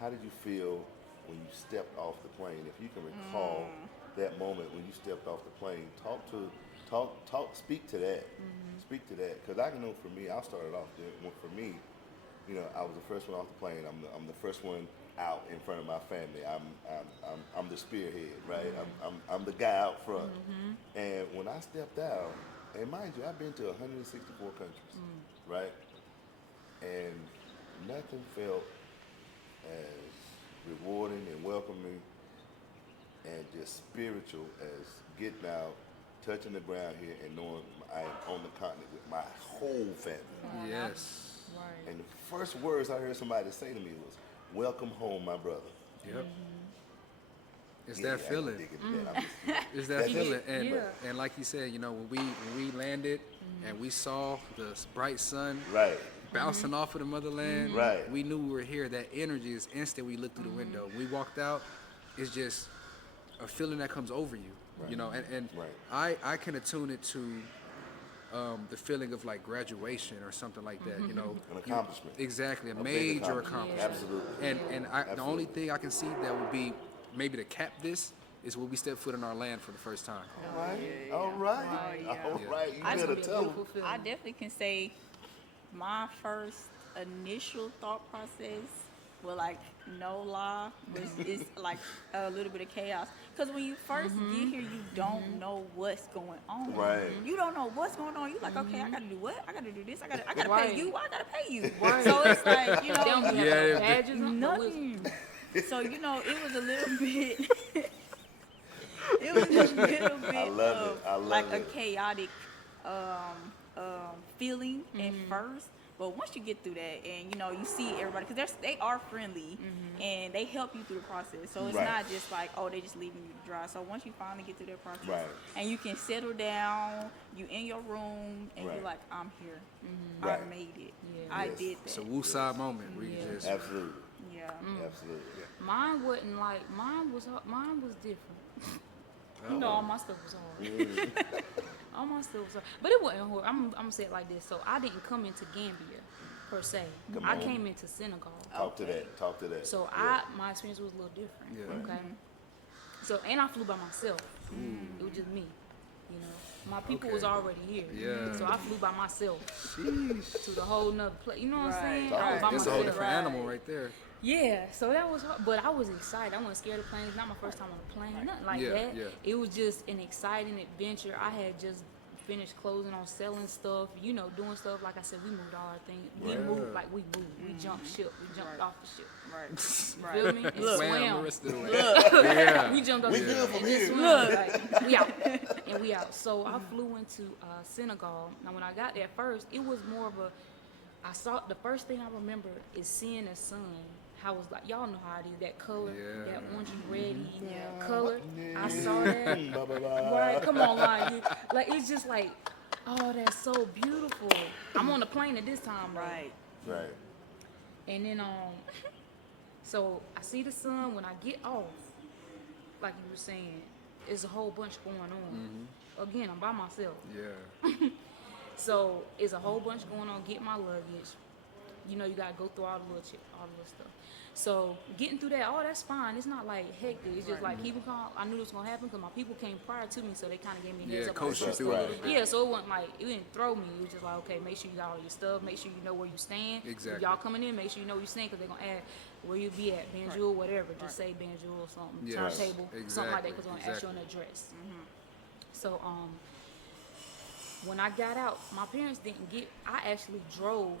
how did you feel when you stepped off the plane? If you can recall that moment when you stepped off the plane, speak to that. Speak to that, because I know for me, I started off there. For me, you know, I was the first one off the plane. I'm the first one out in front of my family. I'm the spearhead, right? I'm the guy out front. And when I stepped out, and mind you, I've been to 164 countries, right? And nothing felt as rewarding and welcoming and just spiritual as getting out, touching the ground here, and knowing I am on the continent with my whole family. Yes. Right. And the first words I heard somebody say to me was, "Welcome home, my brother." Yep. It's Yeah, that I feeling. dig it, man. I'm just- It's that That's feeling, it. and like you said, you know, when we landed and we saw the bright sun Right. bouncing off of the motherland, Right. we knew we were here. That energy is instant. We looked through the window. We walked out. It's just a feeling that comes over you, you know. And Right. I can attune it to the feeling of like graduation or something like that, you know. An accomplishment. Exactly, a big major accomplishment. accomplishment. Absolutely. And the only thing I can see that would be maybe to cap this is when we step foot in our land for the first time. All right. All right. yeah. All right. You I just better be a tell beautiful them. feeling. I definitely can say my first initial thought process, well, like no lie, is like a little bit of chaos. Because when you first get here, you don't know what's going on. Right. You don't know what's going on. You're like, okay, I gotta do what? I gotta do this. I gotta Right. pay you. I gotta pay you. Right. So it's like, you They don't know, be Yeah, having yeah. no badges, nothing. So you know, it was a little bit. It was a little bit I love of it. I love like a it. chaotic feeling at first, but once you get through that and you know you see everybody, because they are friendly and they help you through the process. So it's Right. not just like, oh, they just leaving you to dry. So once you finally get through that process Right. and you can settle down, you in your room and Right. you're like, I'm here. Right. I made it. Yeah. I Yes. did It's a that. woosah moment where you just Absolutely. Yeah. Absolutely. Mine wasn't like mine was different. You know, all my stuff was hard. All my stuff was hard, but it wasn't hard. I'm gonna say it like this. So I didn't come into Gambia per se. Come I on. came into Senegal. Talk to that. Talk to that. So Yeah. my experience was a little different. Yeah. Okay. So and I flew by myself. It was just me. You know, my people was Okay. already here. Yeah. So I flew by myself sheesh. to the whole nother place. You know what I'm saying? Right. I was by It's a whole myself. different animal right there. Yeah, so that was hard, but I was excited. I wasn't scared of planes. Not my first time on a plane, nothing like Yeah, that. yeah. It was just an exciting adventure. I had just finished closing on selling stuff, you know, doing stuff. Like I said, we moved all our things. We Yeah. moved like we moved. We jumped ship. We jumped off the ship. Right. Feel me? And Swam the swam. rest of the way. Yeah. We jumped off We the good ship from and just here. swam. Like, we out. And we out. So I flew into Senegal. Now when I got there first, it was more of a, the first thing I remember is seeing the sun. How it was like, y'all know how it is, that color, Yeah. that orangey reddy color. I saw that. Blah, blah, blah. Right, come on, like, it's just like, oh, that's so beautiful. I'm on the plane at this time, right? Right. Right. And then so I see the sun when I get off, like you were saying, there's a whole bunch going on. Again, I'm by myself. Yeah. So it's a whole bunch going on, get my luggage. You know, you gotta go through all the little stuff. So getting through that, oh, that's fine. It's not like hectic. It's just like keep calm. I knew this was gonna happen because my people came prior to me, so they kind of gave me a heads Yeah, up. coached you on through a Right. little bit. Yeah, so it wasn't like, it didn't throw me. It was just like, okay, make sure you got all your stuff. Make sure you know where you stand. Exactly. If y'all coming in, make sure you know where you stand because they're gonna add where you be at, Banjul, whatever. Just say Banjul or something, Yes, turntable, something like that, exactly, because they're gonna ask you an exactly. address. So when I got out, my parents didn't get. I actually drove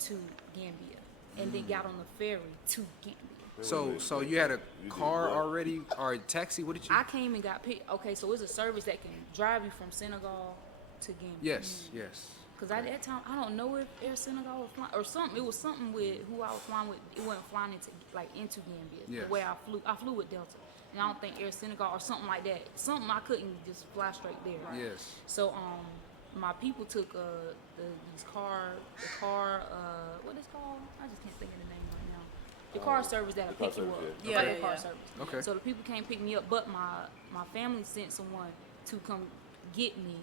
to Gambia and then got on the ferry to Gambia. So you had a did car what? already or a taxi? What did you? I came and got picked. Okay, so it's a service that can drive you from Senegal to Gambia. Yes, yes. Because at that time, I don't know if Air Senegal was flying or something. It was something with who I was flying with. It wasn't flying into Gambia. Yes. The way I flew with Delta, and I don't think Air Senegal or something like that. Something I couldn't just fly straight there. Yes. So my people took the car, what is it called? I just can't think of the name right now. The car service that'll car pick you up. service, yeah. Like Yeah, the car yeah. service. Okay. So the people came pick me up, but my family sent someone to come get me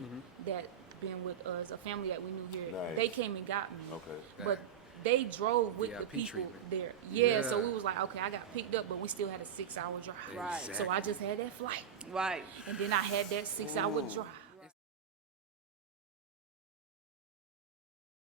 that been with us, a family that we knew here. Nice. They came and got me. Okay. But they drove with the VIP people treatment. there. Yeah, so Yeah. we was like, okay, I got picked up, but we still had a 6-hour drive. Right. So I just had that flight, Right. and then I had that 6-hour drive.